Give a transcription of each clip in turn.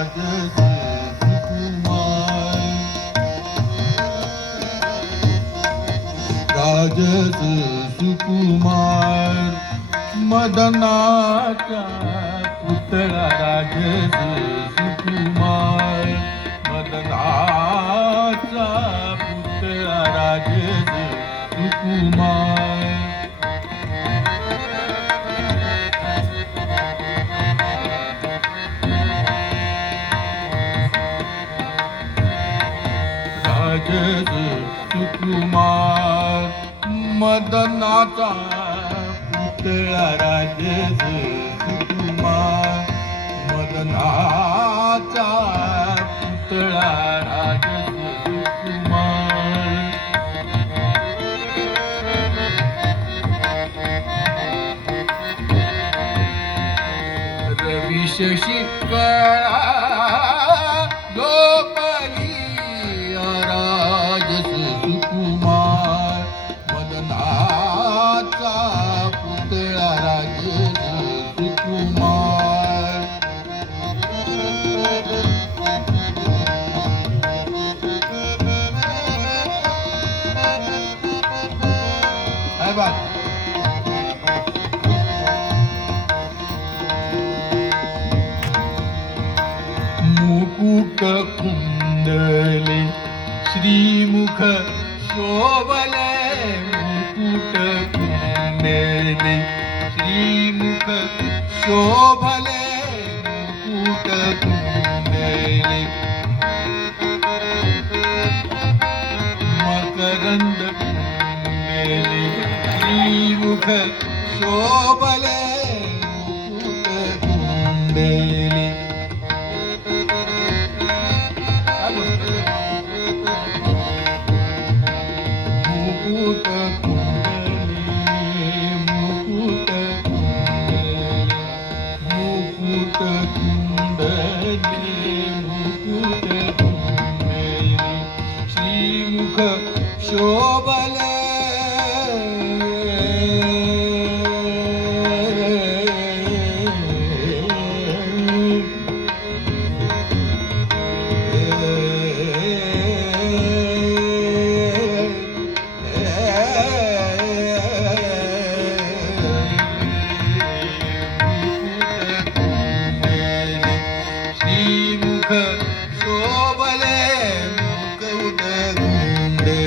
राजस सुकुमार राजस सुकुमार मदनाचा पुतळा राजस सुकुमार मदनाचा पुतळा राजस सुकुमार राजस सुकुमार मदनाचा पुतळा राजस सुकुमार मदनाचा पुतळा राजस सुकुमार रवी शशी कळा गोपाली राजस सुकुमार मदनाचा पुतळा राजस सुकुमार काय बात मुकुट कुंडले श्रीमुख शोभले मुकुट कुंडले श्रीमुख शोभले मुकुट कुंडले मकरंद कुंडले श्रीमुख शोभले मुकुट कुंडले मुकुट कुंडले मुकुट कुंडले मुकुट कुंडले श्रीमुख शोभले श्रीमुख शोभले मुकुट कुंडले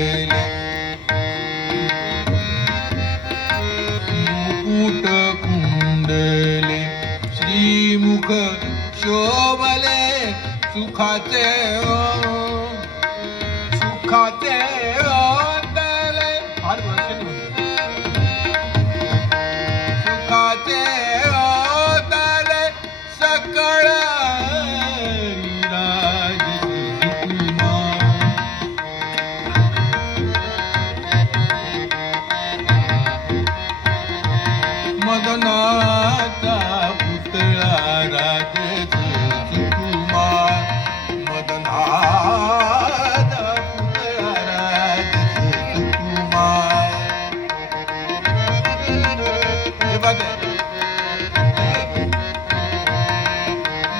मुकुट कुंडले श्रीमुख शोभले सुखाचे सुखाचे ओतले सुखाचे ओतले सकळ मदनाचा पुतळा राजस सुकुमार मदनाचा पुतळा राजस सुकुमार हे बघा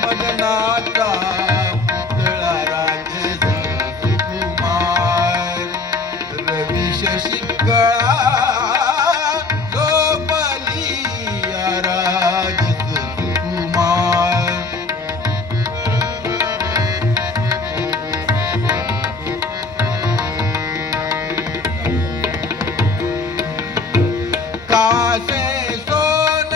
मदनाचा पुतळा राजस सुकुमार रवी शशी कळा कासे सोन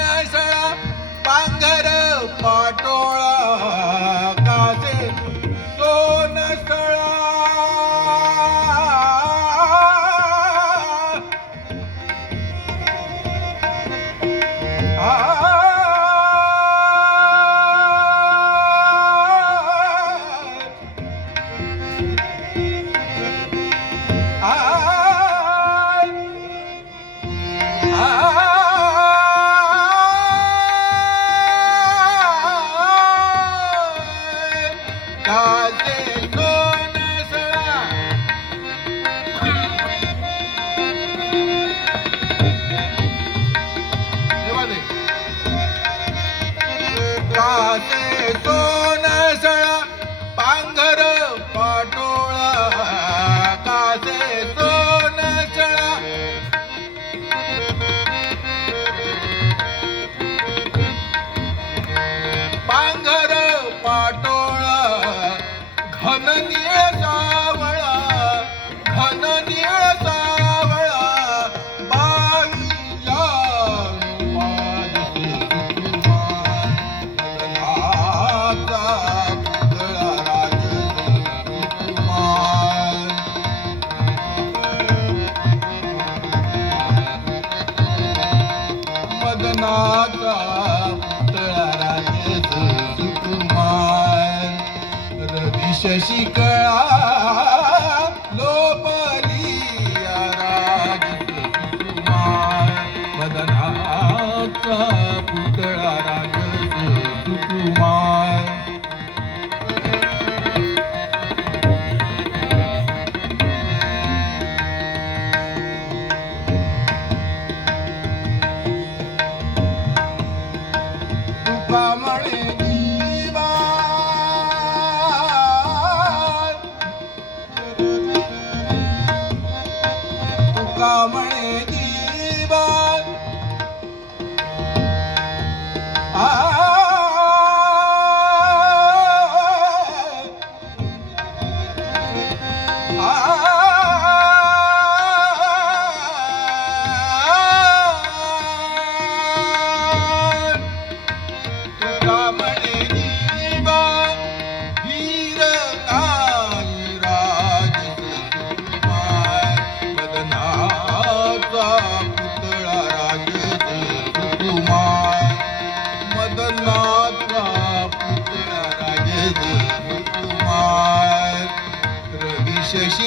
मदनाचा पुतळा राजस सुकुमार रवी शशिकळा लोपलिया राजस सुकुमार मदनाचा पुतळा राजस सुकुमार तुका म्हणे जीवा तुका म्हणे जीवा आ म्हणे जीवा वीर काय राजस सुकुमार मदनाचा पुतळा राजस सुकुमार मदनाचा पुतळा राजस सुकुमार रवी शशी